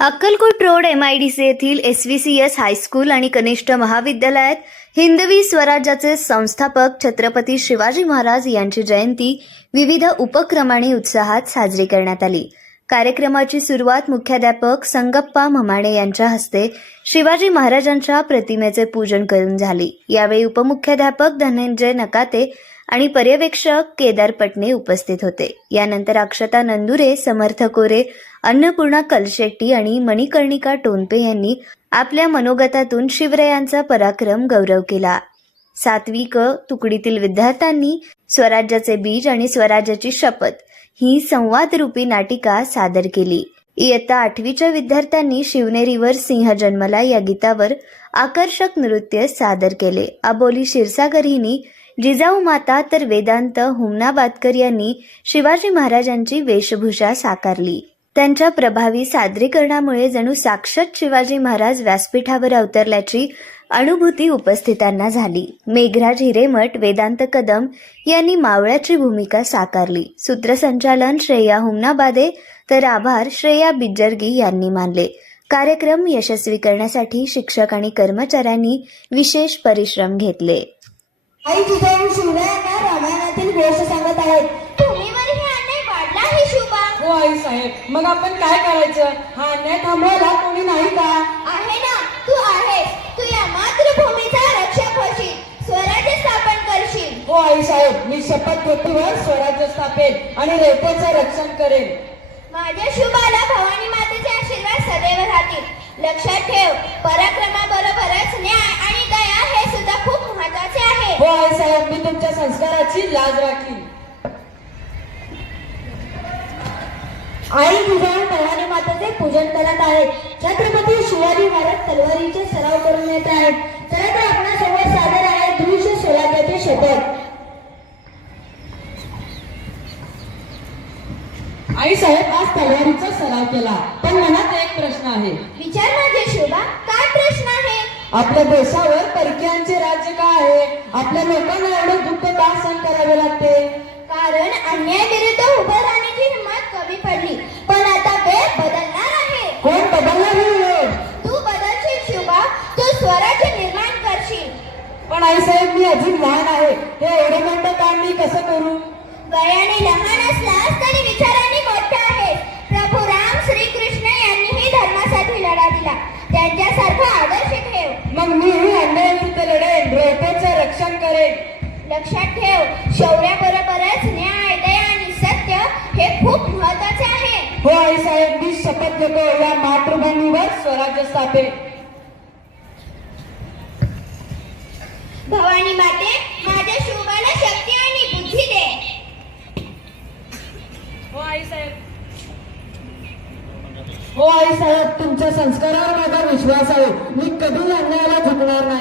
Akkalkot road MIDC येथील SVCS high school आणि कनिष्ठ महाविद्यालयात हिंदवी स्वराज्याचे संस्थापक छत्रपती शिवाजी महाराज यांची जयंती विविध उपक्रमांनी उत्साहात साजरी करण्यात आली। कार्यक्रमाची सुरुवात मुख्याध्यापक संगप्पा म्हमाणे यांच्या हस्ते शिवाजी महाराजांच्या प्रतिमेचे पूजन करून झाली। यावेळी उपमुख्याध्यापक धनंजय नकाते आणि पर्यवेक्षक केदार पटणे उपस्थित होते। यानंतर अक्षता नंदुरे, समर्थ कोरे, अन्नपूर्णा कलशेट्टी आणि मणिकर्णिका टोनपे यांनी आपल्या मनोगतातून शिवरायांचा पराक्रम गौरव केला। 7वी क तुकडीतील विद्यार्थ्यांनी स्वराज्याचे बीज आणि स्वराज्याची शपथ ही संवादरूपी नाटिका सादर केली। इयत्ता 8वीच्या विद्यार्थ्यांनी शिवनेरीवर सिंह जन्मला या गीतावर आकर्षक नृत्य सादर केले। अबोली क्षीरसागर हिनी जिजाऊ माता तर वेदांत हुमनाबादकर यांनी शिवाजी महाराजांची वेशभूषा साकारली। त्यांच्या प्रभावी सादरीकरणामुळे जणू साक्षात शिवाजी महाराज व्यासपीठावर अवतरल्याची अनुभूती उपस्थितांना झाली। मेघराज हिरेमठ, वेदांत कदम यांनी मावळ्याची भूमिका साकारली। सूत्रसंचालन श्रेया हुमनाबादे तर आभार श्रेया बिज्जरगी यांनी मानले। कार्यक्रम यशस्वी करण्यासाठी शिक्षक आणि कर्मचाऱ्यांनी विशेष परिश्रम घेतले। आई जिजाऊ शिवरायांना रामायणातील गोष्ट सांगत आहेत। भूमीवर हे अन्याय वाढला आहे शुभा। हो आई साहेब, मग आपण काय करायचं? हा अन्याय थांबवायला कोणी नाही का? आहे ना, तू आहेस। तू या मातृभूमीचा रक्षक होशील, स्वराज्य स्थापन करशील। हो आई साहेब, मी शपथ घेतल्यावर स्वराज्य स्थापेल आणि रेतेचे रक्षण करेन। माझ्या शुभाला भवानी मातेचे आशीर्वाद सदैव राहतील। लक्षात ठेव, पराक्रमाबरोबरच न्याय आणि दया हे सुद्धा खूप महत्त्वाचे आहे। हो आई साहेब, मी तुमच्या संस्काराची लाज राखीन। आई जिजाऊ भवानी मातेचे पूजन करत आहेत। छत्रपती शिवाजी महाराज तलवारीचे सराव करून येत आहेत। चला तर आपणासमोर सादर आहे दृश्य स्वराज्याची शपथ। आई साहेब, आज तलवारीचा सराव केला, पण मनात एक प्रश्न आहे। विचार माझे शुभा, काय प्रश्न आहे? आपल्या देशावर परकीयांचे राज्य का आहे? आपल्या लोकांना एवढे दुःख का सहन करावे लागते? कारण अन्यायाविरुद्ध उभं राहण्याची हिंमत कमी पडली। पण आता वेळ बदलणार आहे। कोण बदलणार ही वेळ? तू बदलशील शुभा, तू स्वराज्य निर्माण करशील। पण आई साहेब, मी अजून लहान आहे, हे एवढे मोठं काम मी कसं करू? वयाने लहान असलास तरी विचाराने मोठा आहेस। प्रभू राम श्रीकृष्ण यांनीही धर्मासाठी लढा दिला, त्यांच्यासारखा आदर्श ठेव। मग मीही अन्यायाविरुद्ध लढेन, रेतेचे रक्षण करेन। लक्षात ठेव, शौर्याबरोबरच न्याय, दया आणि सत्य हे खूप महत्त्वाचे आहे। हो आई साहेब, मी शपथ घेतो या मातृभूमीवर स्वराज्य स्थापेन। भवानी माते, माझ्या शुभाला शक्ती आणि बुद्धी दे। हो आई साहेब, हो आई साहेब, तुमच्या संस्कारावर माझा विश्वास आहे। मी कधी अन्यायाला झुकणार नाही।